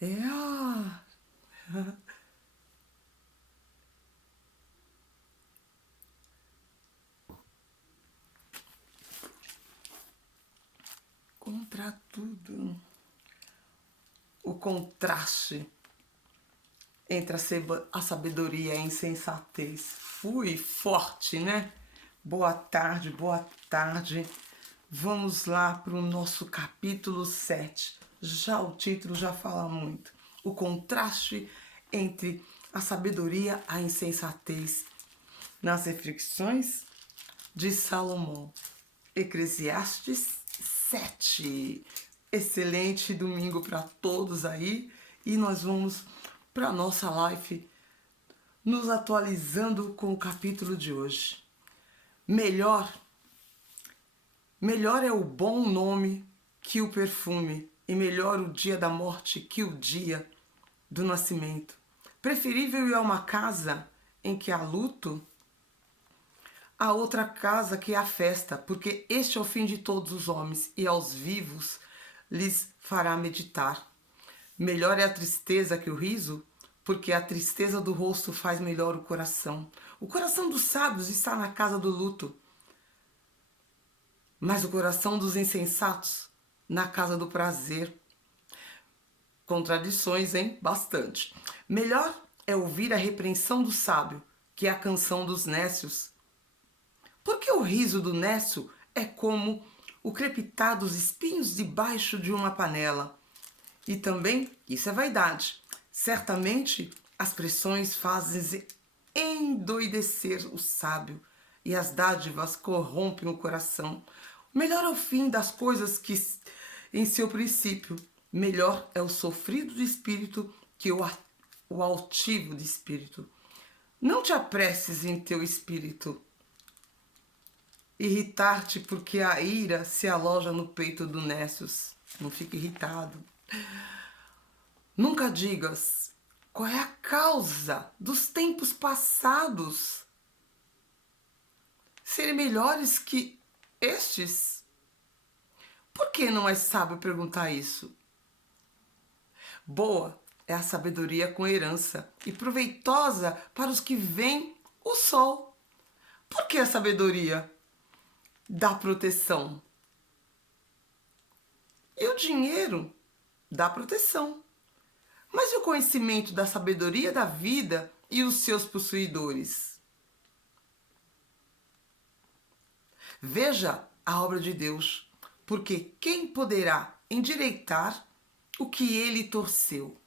É a... Contra tudo. O contraste entre a sabedoria e a insensatez. Fui forte, né? Boa tarde, boa tarde. Vamos lá para o nosso capítulo 7. Já o título já fala muito. O contraste entre a sabedoria e a insensatez. Nas reflexões de Salomão. Eclesiastes 7. Excelente domingo para todos aí. E nós vamos para a nossa live nos atualizando com o capítulo de hoje. Melhor é o bom nome que o perfume, e melhor o dia da morte que o dia do nascimento. Preferível ir a uma casa em que há luto a outra casa que é a festa, porque este é o fim de todos os homens, e aos vivos lhes fará meditar. Melhor é a tristeza que o riso, porque a tristeza do rosto faz melhor o coração. O coração dos sábios está na casa do luto, mas o coração dos insensatos na casa do prazer. Contradições, hein? Bastante. Melhor é ouvir a repreensão do sábio que a canção dos nécios. Porque o riso do nécio é como o crepitar dos espinhos debaixo de uma panela. E também, isso é vaidade. Certamente, as pressões fazem endoidecer o sábio, e as dádivas corrompem o coração. Melhor é o fim das coisas que em seu princípio. Melhor é o sofrido de espírito que o altivo de espírito. Não te apresses em teu espírito irritar-te, porque a ira se aloja no peito do nécios. Não fique irritado. Nunca digas qual é a causa dos tempos passados serem melhores que estes. Por que não é sábio perguntar isso? Boa é a sabedoria com herança e proveitosa para os que veem o sol. Por que a sabedoria dá proteção? E o dinheiro dá proteção. Mas e o conhecimento da sabedoria da vida e os seus possuidores? Veja a obra de Deus, porque quem poderá endireitar o que ele torceu?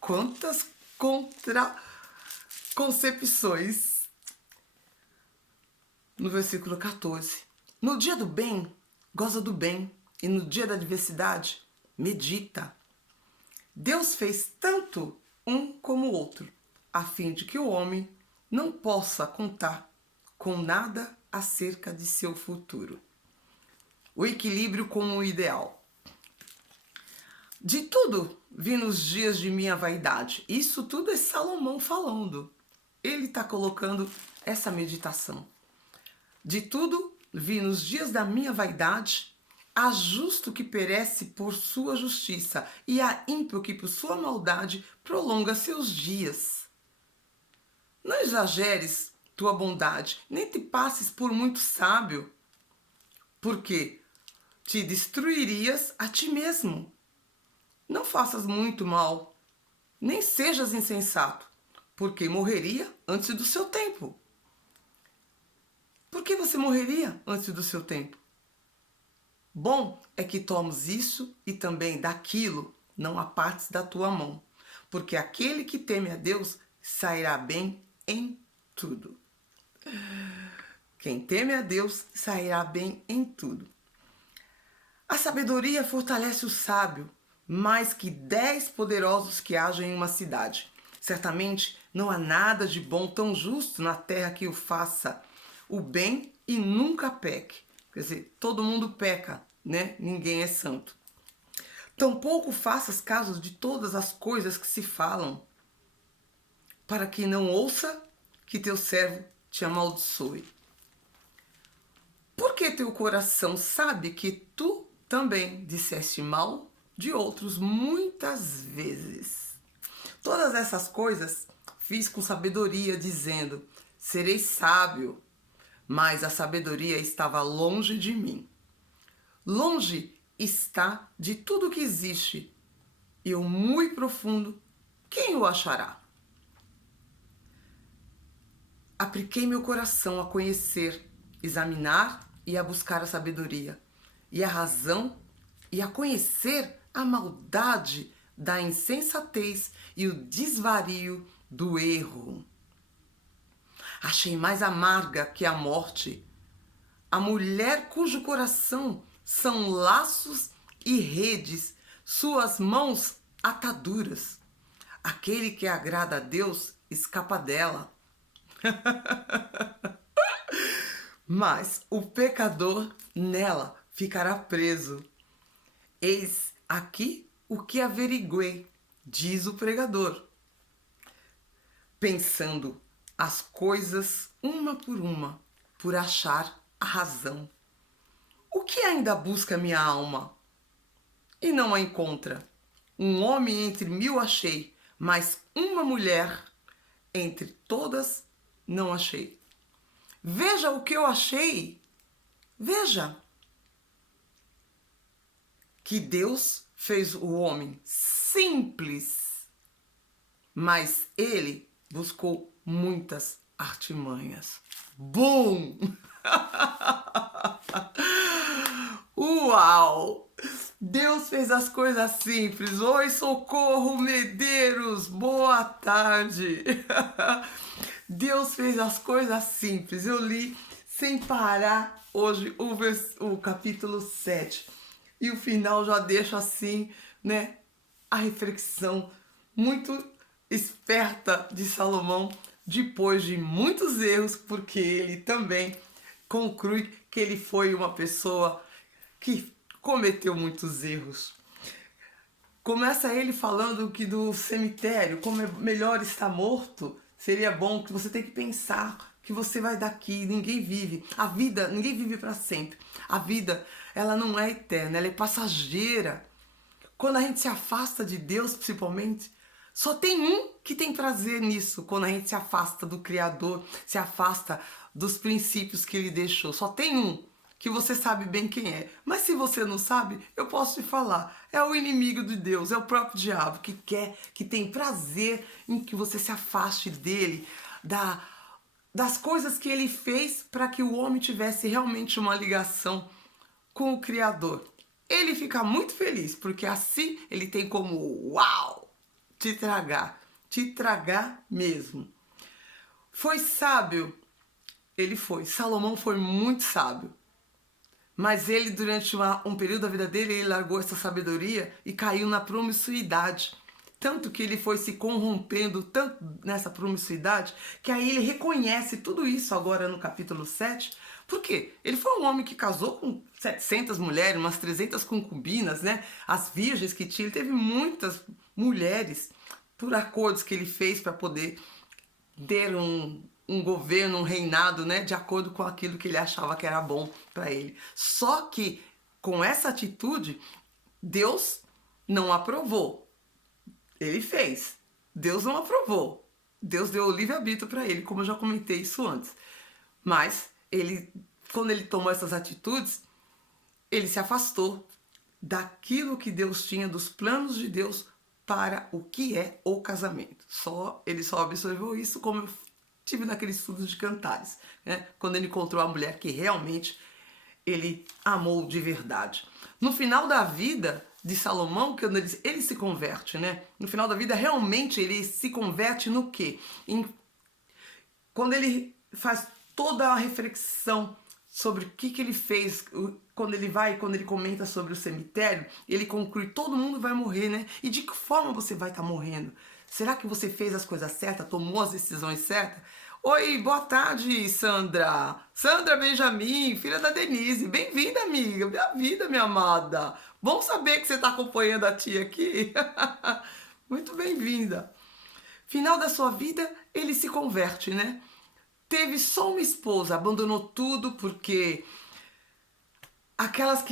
Quantas contraconcepções! No versículo 14. No dia do bem, goza do bem, e no dia da adversidade, medita. Deus fez tanto um como o outro, a fim de que o homem não possa contar com nada acerca de seu futuro. O equilíbrio como o ideal. De tudo vi nos dias de minha vaidade. Isso tudo é Salomão falando. Ele está colocando essa meditação. De tudo vi nos dias da minha vaidade, há justo que perece por sua justiça, e há ímpio que por sua maldade prolonga seus dias. Não exageres tua bondade, nem te passes por muito sábio, porque te destruirias a ti mesmo. Não faças muito mal, nem sejas insensato, porque morreria antes do seu tempo. Por que você morreria antes do seu tempo? Bom é que tomes isso e também daquilo, não apartes da tua mão, porque aquele que teme a Deus sairá bem em tudo. Quem teme a Deus sairá bem em tudo. A sabedoria fortalece o sábio, mais que 10 poderosos que hajam em uma cidade. Certamente não há nada de bom tão justo na terra que o faça o bem e nunca peque. Quer dizer, todo mundo peca, né? Ninguém é santo. Tampouco faças caso de todas as coisas que se falam, para que não ouça que teu servo te amaldiçoe. Porque teu coração sabe que tu também disseste mal de outros muitas vezes. Todas essas coisas fiz com sabedoria, dizendo: serei sábio, mas a sabedoria estava longe de mim. Longe está de tudo que existe, e o muito profundo, quem o achará? Apliquei meu coração a conhecer, examinar e a buscar a sabedoria, e a razão, e a conhecer a maldade da insensatez e o desvario do erro. Achei mais amarga que a morte a mulher cujo coração são laços e redes, suas mãos ataduras. Aquele que agrada a Deus escapa dela. Mas o pecador nela ficará preso. Eis aqui o que averiguei, diz o pregador, pensando as coisas uma, por achar a razão. O que ainda busca minha alma? E não a encontra. Um homem entre 1000 achei, mas uma mulher entre todas não achei. Veja o que eu achei. Veja que Deus fez o homem simples, mas ele buscou muitas artimanhas. Bum! Uau! Deus fez as coisas simples. Oi, Socorro Medeiros, boa tarde. Deus fez as coisas simples. Eu li sem parar hoje o capítulo 7. E o final já deixa assim, né, a reflexão muito esperta de Salomão, depois de muitos erros, porque ele também conclui que ele foi uma pessoa que cometeu muitos erros. Começa ele falando que do cemitério, como é melhor estar morto, seria bom, que você tem que pensar que você vai daqui, ninguém vive. A vida, ninguém vive para sempre. A vida, ela não é eterna, ela é passageira. Quando a gente se afasta de Deus, principalmente, só tem um que tem prazer nisso, quando a gente se afasta do Criador, se afasta dos princípios que ele deixou. Só tem um, que você sabe bem quem é. Mas se você não sabe, eu posso te falar. É o inimigo de Deus, é o próprio diabo que quer, que tem prazer em que você se afaste dele, das coisas que ele fez para que o homem tivesse realmente uma ligação com o Criador. Ele fica muito feliz, porque assim ele tem como, uau, te tragar mesmo. Foi sábio? Ele foi. Salomão foi muito sábio. Mas ele, durante um período da vida dele, ele largou essa sabedoria e caiu na promiscuidade. Tanto que ele foi se corrompendo tanto nessa promiscuidade, que aí ele reconhece tudo isso agora no capítulo 7. Por quê? Ele foi um homem que casou com 700 mulheres, umas 300 concubinas, né? As virgens que tinha, ele teve muitas mulheres por acordos que ele fez para poder ter um governo, um reinado, né, de acordo com aquilo que ele achava que era bom para ele. Só que com essa atitude, Deus não aprovou. Ele fez. Deus não aprovou. Deus deu o livre-arbítrio para ele, como eu já comentei isso antes. Mas ele, quando ele tomou essas atitudes, ele se afastou daquilo que Deus tinha, dos planos de Deus para o que é o casamento. Ele só observou isso, como eu tive naquele estudo de Cantares, né? Quando ele encontrou a mulher que realmente ele amou de verdade. No final da vida de Salomão, quando ele se converte, né? No final da vida, realmente ele se converte no quê? Quando ele faz toda a reflexão sobre o que ele fez, quando ele comenta sobre o cemitério, ele conclui, todo mundo vai morrer, né? E de que forma você vai estar morrendo? Será que você fez as coisas certas, tomou as decisões certas? Oi, boa tarde, Sandra. Sandra Benjamin, filha da Denise. Bem-vinda, amiga. Bem-vinda, minha amada. Bom saber que você está acompanhando a tia aqui. Muito bem-vinda. Final da sua vida, ele se converte, né? Teve só uma esposa, abandonou tudo porque aquelas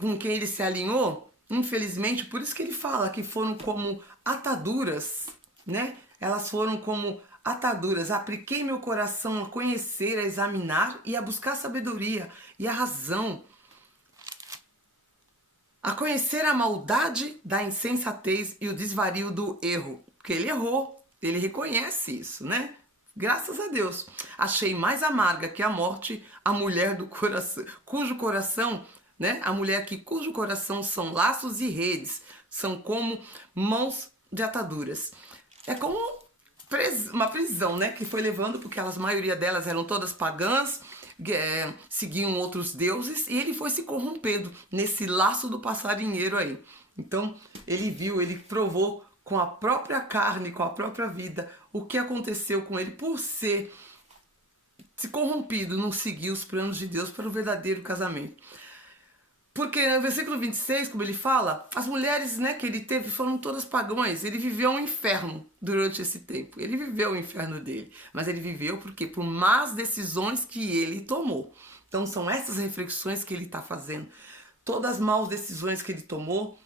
com quem ele se alinhou infelizmente, por isso que ele fala que foram como ataduras, né? Elas foram como ataduras. Apliquei meu coração a conhecer, a examinar e a buscar sabedoria e a razão, a conhecer a maldade da insensatez e o desvario do erro. Porque ele errou, ele reconhece isso, né? Graças a Deus. Achei mais amarga que a morte a mulher do coração, cujo coração, né? A mulher cujo coração são laços e redes, são como mãos de ataduras. É como uma prisão, né? Que foi levando, porque a maioria delas eram todas pagãs, seguiam outros deuses, e ele foi se corrompendo nesse laço do passarinheiro aí. Então ele viu, ele provou com a própria carne, com a própria vida, o que aconteceu com ele por ser se corrompido, não seguir os planos de Deus para o verdadeiro casamento. Porque no versículo 26, como ele fala, as mulheres, né, que ele teve foram todas pagãs. Ele viveu um inferno durante esse tempo. Ele viveu o inferno dele. Mas ele viveu por quê? Por más decisões que ele tomou. Então são essas reflexões que ele está fazendo. Todas as más decisões que ele tomou,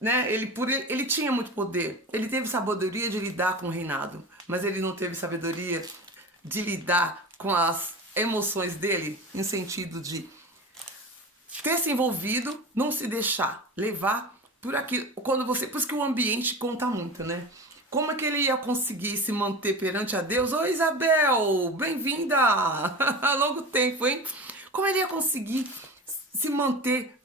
né, ele tinha muito poder. Ele teve sabedoria de lidar com o reinado. Mas ele não teve sabedoria de lidar com as emoções dele, em sentido de ter se envolvido, não se deixar levar por aquilo. Por isso que o ambiente conta muito, né? Como é que ele ia conseguir se manter perante a Deus? Oi, Isabel, bem-vinda! Há longo tempo, hein? Como ele ia conseguir se manter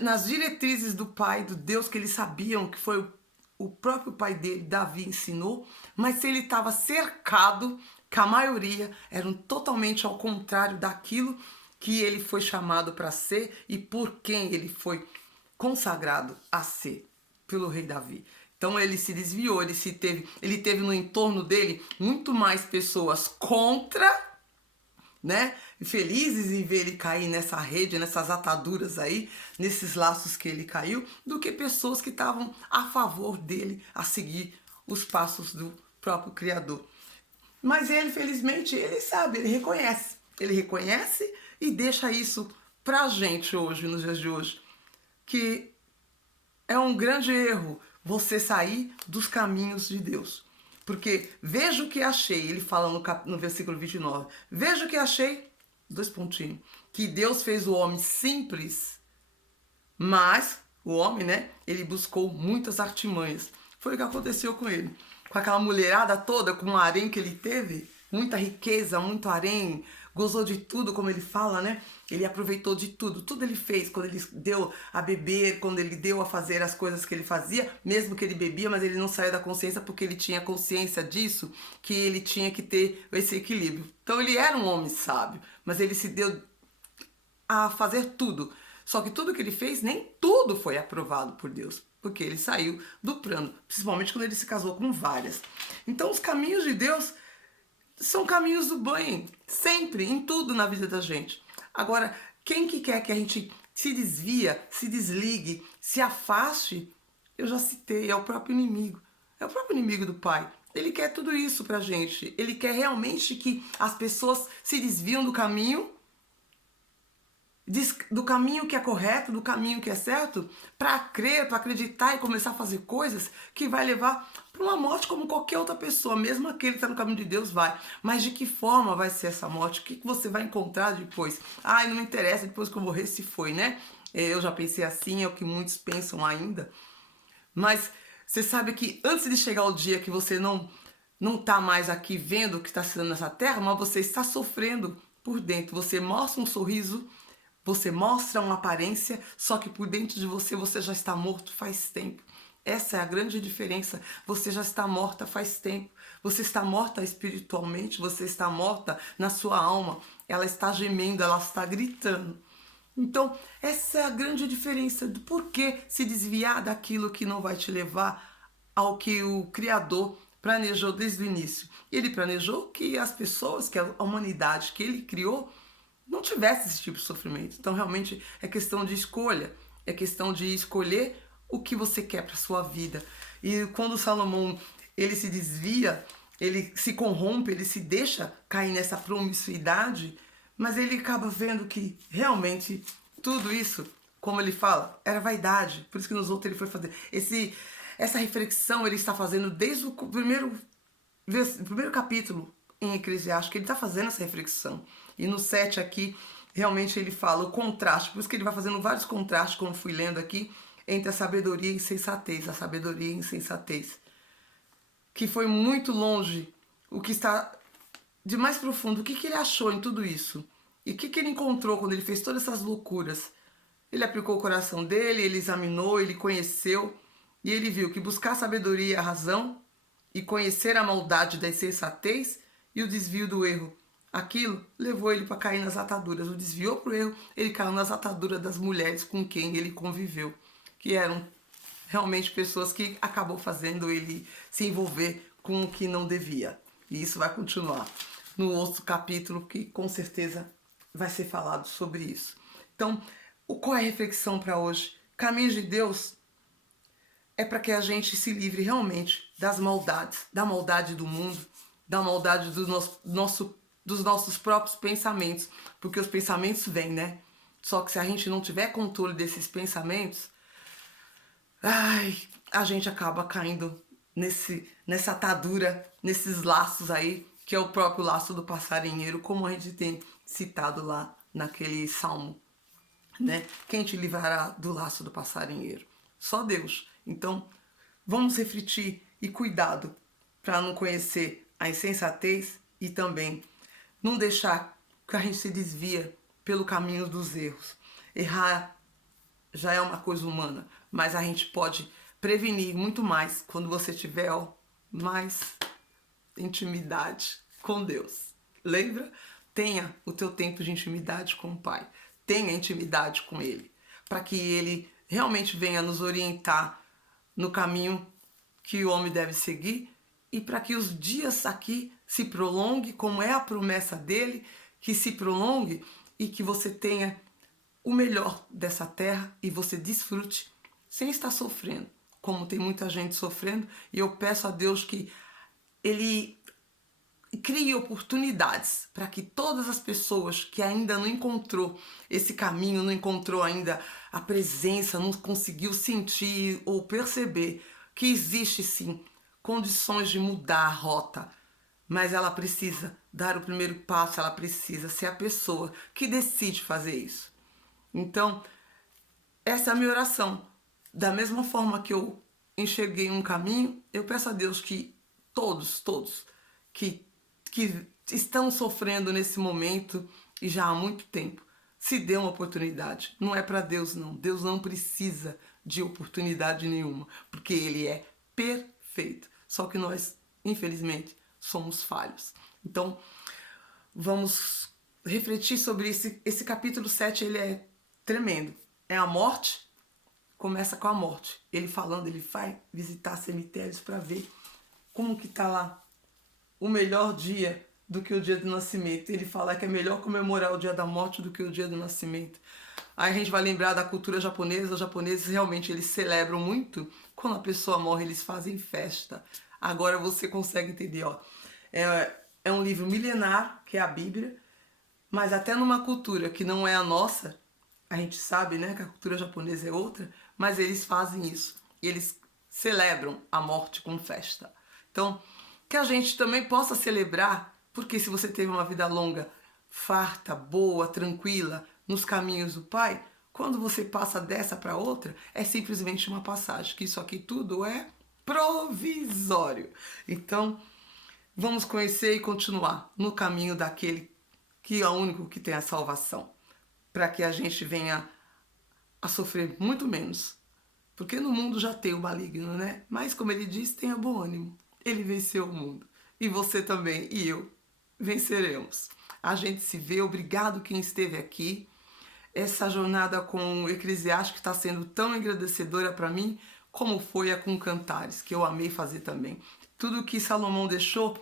nas diretrizes do pai, do Deus que eles sabiam que foi o próprio pai dele, Davi, ensinou, mas se ele estava cercado, que a maioria eram totalmente ao contrário daquilo que ele foi chamado para ser e por quem ele foi consagrado a ser, pelo rei Davi. Então ele se desviou, ele teve no entorno dele muito mais pessoas contra, né, felizes em ver ele cair nessa rede, nessas ataduras aí, nesses laços que ele caiu, do que pessoas que estavam a favor dele, a seguir os passos do próprio Criador. Mas ele, felizmente, ele sabe, ele reconhece e deixa isso pra gente hoje, nos dias de hoje, que é um grande erro você sair dos caminhos de Deus. Porque veja o que achei, ele fala no versículo 29, veja o que achei, que Deus fez o homem simples, mas o homem, né, ele buscou muitas artimanhas. Foi o que aconteceu com ele. Com aquela mulherada toda, com o harém que ele teve, muita riqueza, muito harém, gozou de tudo, como ele fala, né? Ele aproveitou de tudo, tudo ele fez, quando ele deu a beber, quando ele deu a fazer as coisas que ele fazia, mesmo que ele bebia, mas ele não saiu da consciência porque ele tinha consciência disso, que ele tinha que ter esse equilíbrio. Então ele era um homem sábio, mas ele se deu a fazer tudo. Só que tudo que ele fez, nem tudo foi aprovado por Deus, porque ele saiu do plano, principalmente quando ele se casou com várias. Então os caminhos de Deus são caminhos do bem, sempre, em tudo na vida da gente. Agora, quem que quer que a gente se desvia, se desligue, se afaste, eu já citei, é o próprio inimigo. É o próprio inimigo do Pai. Ele quer tudo isso pra gente. Ele quer realmente que as pessoas se desviam do caminho que é correto, do caminho que é certo, para crer, para acreditar e começar a fazer coisas que vai levar para uma morte como qualquer outra pessoa, mesmo aquele que está no caminho de Deus vai. Mas de que forma vai ser essa morte? O que você vai encontrar depois? Ai, não me interessa, depois que eu morrer, se foi, né? Eu já pensei assim, é o que muitos pensam ainda. Mas você sabe que antes de chegar o dia que você não está mais aqui vendo o que está se dando nessa terra, mas você está sofrendo por dentro. Você mostra um sorriso, você mostra uma aparência, só que por dentro de você já está morto faz tempo. Essa é a grande diferença. Você já está morta faz tempo. Você está morta espiritualmente, você está morta na sua alma. Ela está gemendo, ela está gritando. Então, essa é a grande diferença do porquê se desviar daquilo que não vai te levar ao que o Criador planejou desde o início. Ele planejou que as pessoas, que a humanidade que ele criou, não tivesse esse tipo de sofrimento. Então, realmente, é questão de escolha. É questão de escolher o que você quer para sua vida. E quando Salomão, ele se desvia, ele se corrompe, ele se deixa cair nessa promiscuidade, mas ele acaba vendo que, realmente, tudo isso como ele fala, era vaidade. Por isso que nos outros ele foi fazer. Essa reflexão ele está fazendo desde o primeiro capítulo em Eclesiastes, que ele está fazendo essa reflexão. E no 7 aqui, realmente ele fala o contraste. Por isso que ele vai fazendo vários contrastes, como fui lendo aqui, entre a sabedoria e a insensatez. A sabedoria e a insensatez. Que foi muito longe o que está de mais profundo. O que ele achou em tudo isso? E o que ele encontrou quando ele fez todas essas loucuras? Ele aplicou o coração dele, ele examinou, ele conheceu. E ele viu que buscar a sabedoria e a razão e conhecer a maldade da insensatez e o desvio do erro. Aquilo levou ele para cair nas ataduras. O desviou para o erro, ele caiu nas ataduras das mulheres com quem ele conviveu, que eram realmente pessoas que acabou fazendo ele se envolver com o que não devia. E isso vai continuar no outro capítulo, que com certeza vai ser falado sobre isso. Então, qual é a reflexão para hoje? Caminhos de Deus é para que a gente se livre realmente das maldades, da maldade do mundo, da maldade dos nossos próprios pensamentos, porque os pensamentos vêm, né? Só que se a gente não tiver controle desses pensamentos, a gente acaba caindo nessa atadura, nesses laços aí, que é o próprio laço do passarinheiro, como a gente tem citado lá naquele salmo, né? Quem te livrará do laço do passarinheiro? Só Deus. Então, vamos refletir e cuidado para não conhecer a insensatez e também não deixar que a gente se desvia pelo caminho dos erros. Errar já é uma coisa humana, mas a gente pode prevenir muito mais quando você tiver mais intimidade com Deus. Lembra? Tenha o teu tempo de intimidade com o Pai. Tenha intimidade com Ele, para que Ele realmente venha nos orientar no caminho que o homem deve seguir e para que os dias aqui se prolonguem, como é a promessa dele, que se prolongue e que você tenha o melhor dessa terra e você desfrute sem estar sofrendo, como tem muita gente sofrendo. E eu peço a Deus que Ele crie oportunidades para que todas as pessoas que ainda não encontrou esse caminho, não encontrou ainda a presença, não conseguiu sentir ou perceber que existe sim condições de mudar a rota, mas ela precisa dar o primeiro passo, ela precisa ser a pessoa que decide fazer isso. Então, essa é a minha oração. Da mesma forma que eu enxerguei um caminho, eu peço a Deus que todos que estão sofrendo nesse momento e já há muito tempo, se dê uma oportunidade. Não é para Deus, não. Deus não precisa de oportunidade nenhuma, porque Ele é perfeito. Só que nós, infelizmente, somos falhos. Então, vamos refletir sobre esse capítulo 7, ele é tremendo. É a morte, começa com a morte. Ele falando, ele vai visitar cemitérios para ver como que tá lá o melhor dia do que o dia do nascimento. Ele fala que é melhor comemorar o dia da morte do que o dia do nascimento. Aí a gente vai lembrar da cultura japonesa. Os japoneses realmente eles celebram muito. Quando a pessoa morre, eles fazem festa. Agora você consegue entender, ó. É um livro milenar, que é a Bíblia, mas até numa cultura que não é a nossa, a gente sabe, né, que a cultura japonesa é outra, mas eles fazem isso. Eles celebram a morte com festa. Então, que a gente também possa celebrar, porque se você teve uma vida longa, farta, boa, tranquila, nos caminhos do Pai, quando você passa dessa para outra, é simplesmente uma passagem, que isso aqui tudo é provisório. Então, vamos conhecer e continuar no caminho daquele que é o único que tem a salvação, para que a gente venha a sofrer muito menos. Porque no mundo já tem o maligno, né? Mas como ele diz, tenha bom ânimo. Ele venceu o mundo. E você também, e eu, venceremos. A gente se vê. Obrigado quem esteve aqui. Essa jornada com o Eclesiastes está sendo tão engrandecedora para mim, como foi a com Cantares, que eu amei fazer também. Tudo que Salomão deixou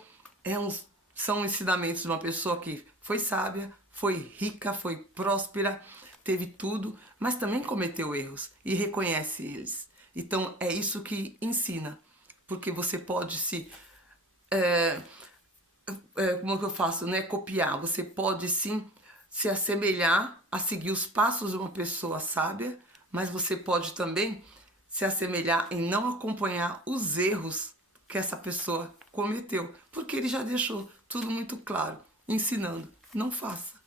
são ensinamentos de uma pessoa que foi sábia, foi rica, foi próspera, teve tudo, mas também cometeu erros e reconhece eles. Então é isso que ensina. Porque você pode como é que eu faço, né? Copiar. Você pode sim se assemelhar a seguir os passos de uma pessoa sábia, mas você pode também se assemelhar em não acompanhar os erros que essa pessoa cometeu, porque ele já deixou tudo muito claro, ensinando, não faça.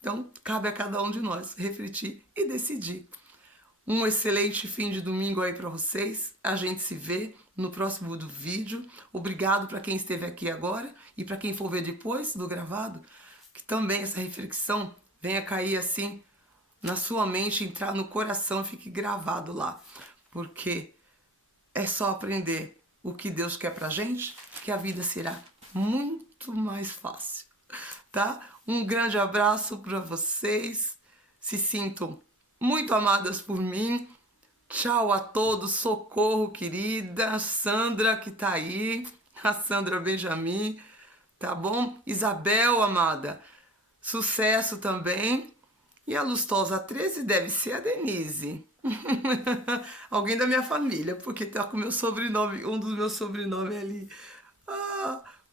Então, cabe a cada um de nós refletir e decidir. Um excelente fim de domingo aí para vocês. A gente se vê no próximo do vídeo. Obrigado para quem esteve aqui agora e para quem for ver depois do gravado, que também essa reflexão venha cair assim na sua mente, entrar no coração e fique gravado lá. Porque é só aprender o que Deus quer pra gente, que a vida será muito mais fácil, tá? Um grande abraço para vocês. Se sintam muito amadas por mim. Tchau a todos. Socorro, querida. Sandra, que tá aí. A Sandra Benjamin. Tá bom? Isabel, amada. Sucesso também. E a Lustosa 13 deve ser a Denise. Alguém da minha família, porque tá com meu sobrenome, um dos meus sobrenomes ali.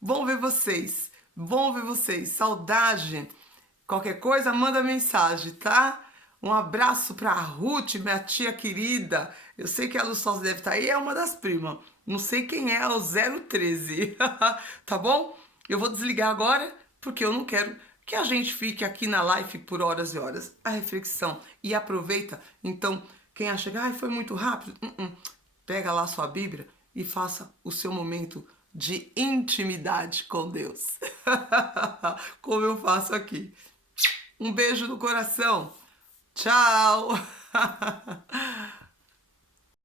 Bom ver vocês. Bom ver vocês. Saudade. Qualquer coisa, manda mensagem, tá? Um abraço pra Ruth, minha tia querida. Eu sei que a Lustosa deve estar aí, é uma das primas. Não sei quem é o 013. Tá bom? Eu vou desligar agora, porque eu não quero que a gente fique aqui na live por horas e horas. A reflexão. E aproveita. Então, quem acha que foi muito rápido, pega lá sua Bíblia e faça o seu momento de intimidade com Deus. Como eu faço aqui. Um beijo no coração. Tchau.